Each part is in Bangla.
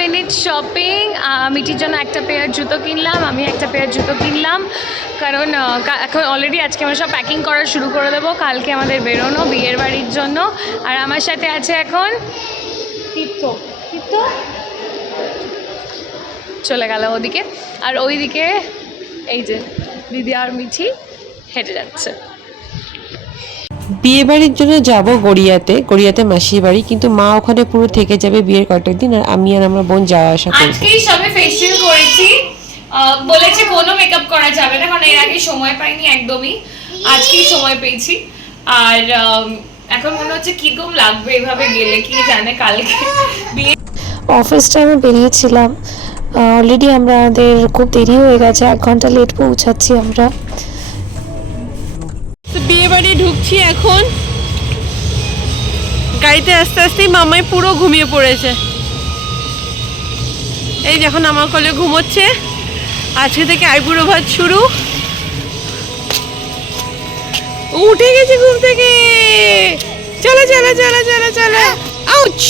Minute shopping. মিটির জন্য একটা পেয়ার জুতো কিনলাম, আমি একটা পেয়ার জুতো কিনলাম, কারণ এখন অলরেডি আজকে আমরা সব প্যাকিং করা শুরু করে দেবো, কালকে আমাদের বেরোনো বিয়ের বাড়ির জন্য। আর আমার সাথে আছে এখন তীর্থ। তীর্থ চলে গেল ওদিকে, আর ওইদিকে এই যে দিদি আর মিঠি হেঁটে যাচ্ছে। বিয়ে বাড়ির জন্য যাব গড়িয়াতে মাসির বাড়ি, কিন্তু মা ওখানে পুরো থেকে যাবে বিয়ের কয়েকটা দিন, আর আমি আর আমার বোন যাওয়া আসা করব। আজকেই সবে ফেসিয়াল করেছি, বলেছে কোনো মেকআপ করা যাবে না, কারণ এর আগে সময় পাইনি একদমই, আজকেই সময় পেয়েছি। আর এখন মনে হচ্ছে কিরকম লাগবে এভাবে গেলে, কি জানে কালকে বিয়ে। অফিস টাইমে বেরিয়েছিলাম, অলরেডি আমাদের খুব দেরি হয়ে গেছে, 1 ঘন্টা লেট পৌঁছাচ্ছি আমরা। বিয়ে বাড়ি ঢুকছি এখন, গাড়িতে আস্তে আস্তেই মামাই পুরো ঘুমিয়ে পড়েছে। এই যখন আমার কোলে ঘুমোচ্ছে, আজকে থেকে আইবুড়ো ভাত শুরু। উঠে গেছে ঘুম থেকে, চলো চলো চলো চলো চলো। আউচ!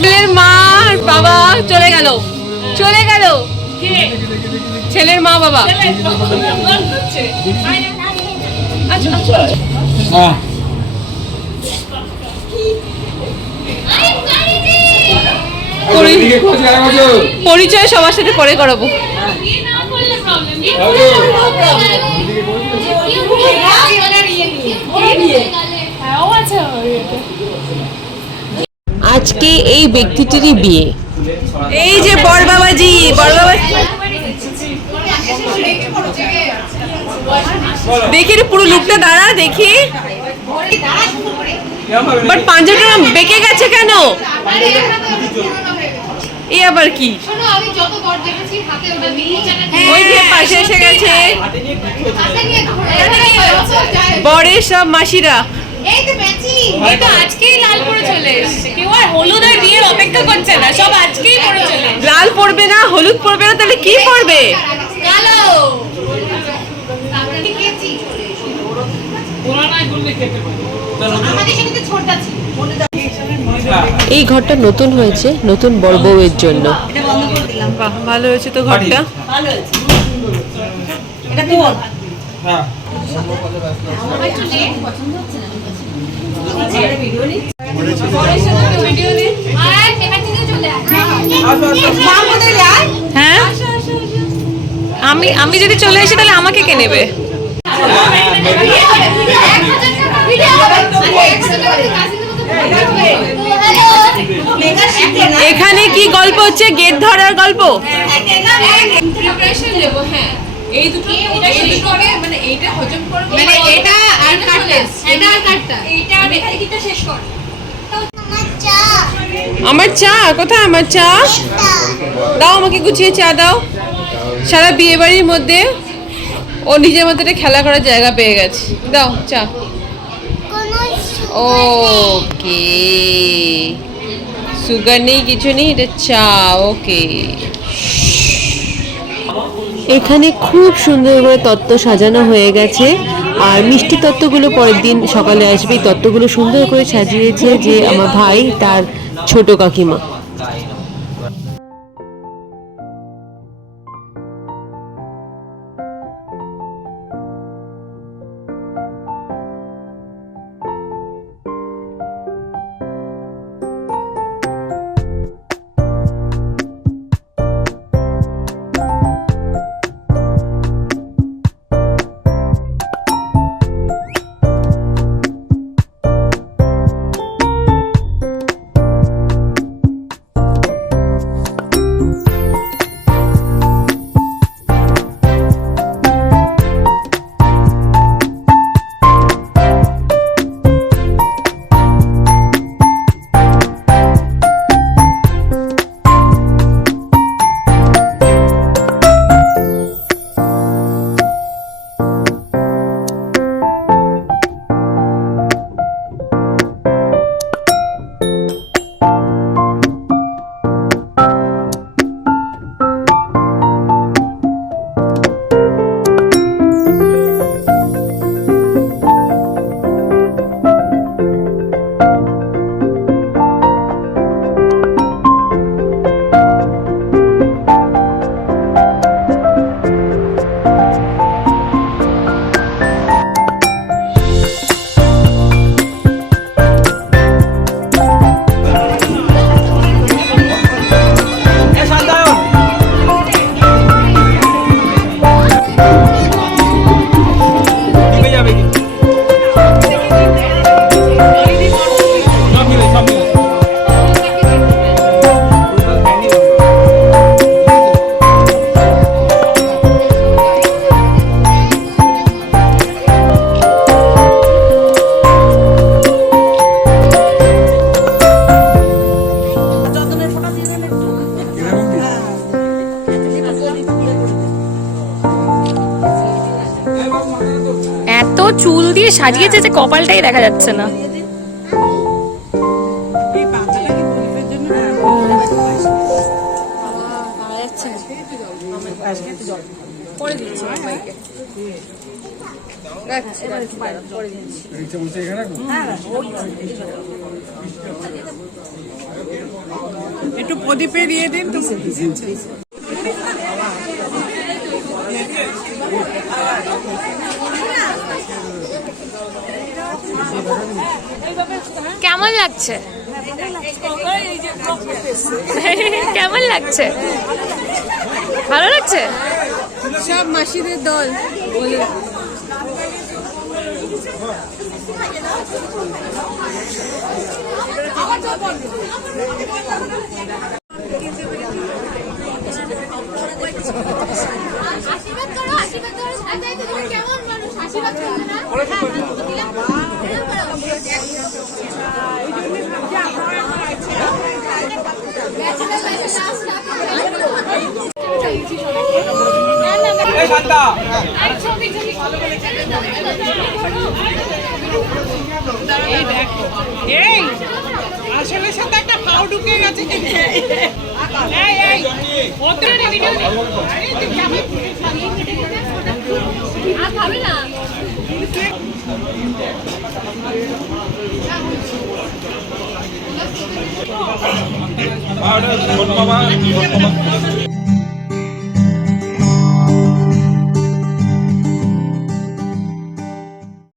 ছেলের মা আর বাবা চলে গেল, চলে গেল। ছেলের মা বাবা পরিচয় সবার সাথে পরে করাবো। আজকে এই ব্যক্তিটিরই বিয়ে। এই যে বর বাবাজি, দেখি রে পুরো লুকটা, দাঁড়া দেখি। বাট পাঞ্জাবিটা বেঁকে গেছে কেন? এই আবার কি? ওই যে পাশে এসে গেছে বরের সব মাসিরা। আজকেই লাল পরে চলে এসেছে, কেউ আর হলুদ আর বিয়ের অপেক্ষা করছে না, সব আজকেই পরে চলে এসেছে। লাল পরবে না, হলুদ পরবে না, তাহলে কি পরবে? কালো। এই ঘরটা নতুন হয়েছে, নতুন বর বউয়ের জন্য। বাহ, ভালো হয়েছে তো ঘরটা। হ্যাঁ, আমি যদি চলে আসি তাহলে আমাকে কে নেবে? এখানে কি গল্প হচ্ছে? গেট ধরার গল্প। এই দুটো মানে এইটা হজম করব, মানে এটা আর কাটটা, এটা আর কাটটা, এইটা আর এখানে কিটা শেষ কর। আমার চা কোথায়? আমার চা দাও, আমাকে গুছিয়ে চা দাও। সারা বিয়ে বাড়ির মধ্যে ও নিজের মতো একটা খেলা করার জায়গা পেয়ে গেছে। দাও চা। ওকে, সুগার নেই, কিছু নেই, এটা চা। ওকে, এখানে খুব সুন্দর করে তত্ত্ব সাজানো হয়ে গেছে, আর মিষ্টি তত্ত্বগুলো পরের দিন সকালে আসবে। এই তত্ত্বগুলো সুন্দর করে সাজিয়েছে যে আমার ভাই তার ছোট কাকিমা। চুল দিয়ে সাজিয়েছে যে কপালটাই দেখা যাচ্ছে না। একটু প্রদীপে দিয়ে দিন তো। কেমন লাগছে? কেমন লাগছে? ভালো লাগছে? সব মাসিদের দল এই দেখো, এই আসলে সাথে একটা ফাউ ঢুকে গেছে কিন্তু। এই এই ওদের ভিডিও খাবে না? আর